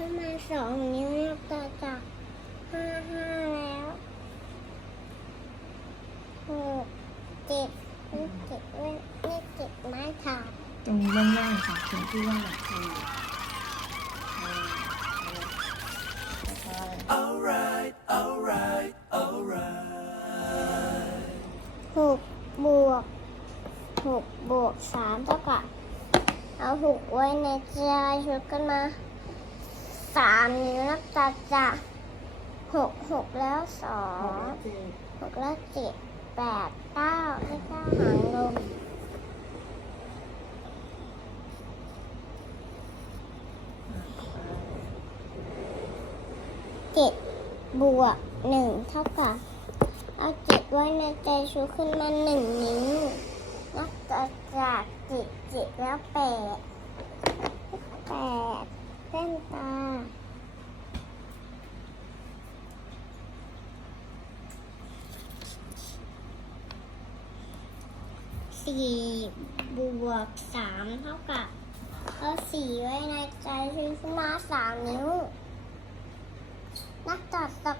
ขึ้นมาสองนิ้วต่อจากห้าห้าแล้วหกเจ็ดนี่เก็บไว้นี่เก็บไม้ถาดตรงง่างๆค่ะตรงที่ว่างค่ะนี้หกบวกหกบวกสามเท่ากับเอาหกไว้ในใจชุดกันมา สามนิ้วนับตัดจากหกหกแล้วสองหกแล้วเจ็ดแปดเก้าเลขเก้าหางลมเจ็ดบวกหนึ่งเท่ากับเอาเจ็ดไว้ในใจชูขึ้นมาหนึ่งนิ้วนับต่อจากเจ็ดเจ็ดแล้วแปดแปดเส้นตา สี่บวกสามเท่ากับเอาสี่ไว้ในใจชูขึ้นมาสามนิ้ว นับต่อจาก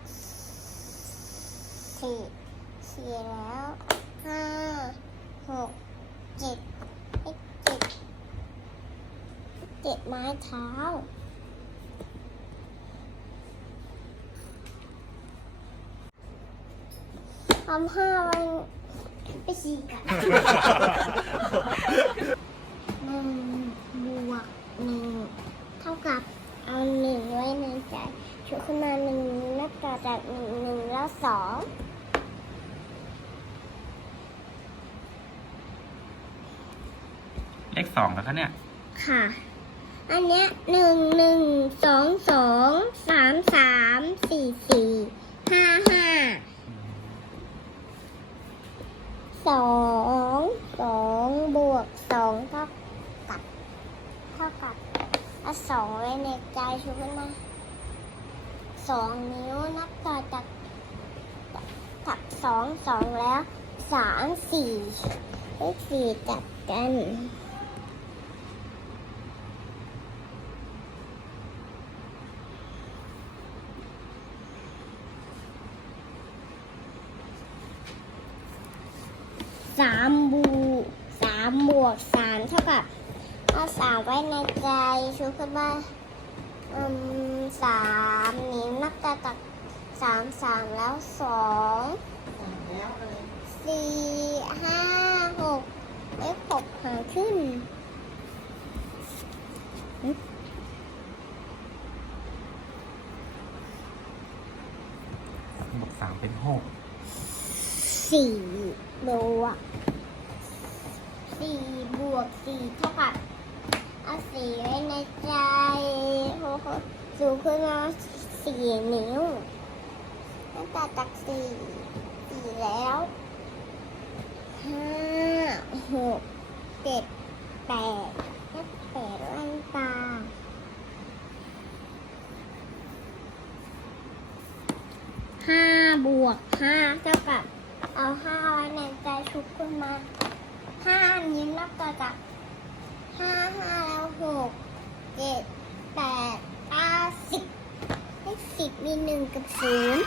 สี่สี่แล้วห้าหกเจ็ดเลขเจ็ดเจ็ดไม้เท้าทำห้าวัน ไปสี่กันหนึ่งบวกหนึ่งเท่ากับเอาหนึ่งไว้ในใจชุดขึ้นมาหนึ่งนับต่อจากหนึ่งหนึ่งแล้วสองเลขสองแล้วคะเนี่ย ค่ะ อันเนี้ยหนึ่งหนึ่งสองสองสามสามสี่สี่ห้าห้าสองสองบวกสองเท่ากับเท่ากับเอา สองไว้ในใจชุดขึ้นมาสองนิ้วนับต่อจากจากสองสองแล้วสามสี่เลขสี่จัดกันสามบูสามบวกสามเท่ากับ เอาสามไว้ในใจชูขึ้นมาอืมสามนี้นับแต่จากสามสามแล้วสองสามแล้วเลยสี่ห้าหกเลขหกหาขึ้นบวกสามเป็นหกสี่บวกสี่บวกสี่เท่ากับ เอาสี่ไว้ในใจโอ้โหสูงขึ้นมาสี่นิ้วตั้งแต่จากสี่สี่แล้วห้าหกเจ็ดแปดนับแปดวันตาห้าบวกห้าเท่ากับ เอาห้าไว้ในใจชุบขึ้นมาห้านิ้วนับต่อจากห้าห้า หกเจ็ดแปดเก้าสิบเลขสิบมีหนึ่งกับศูนย์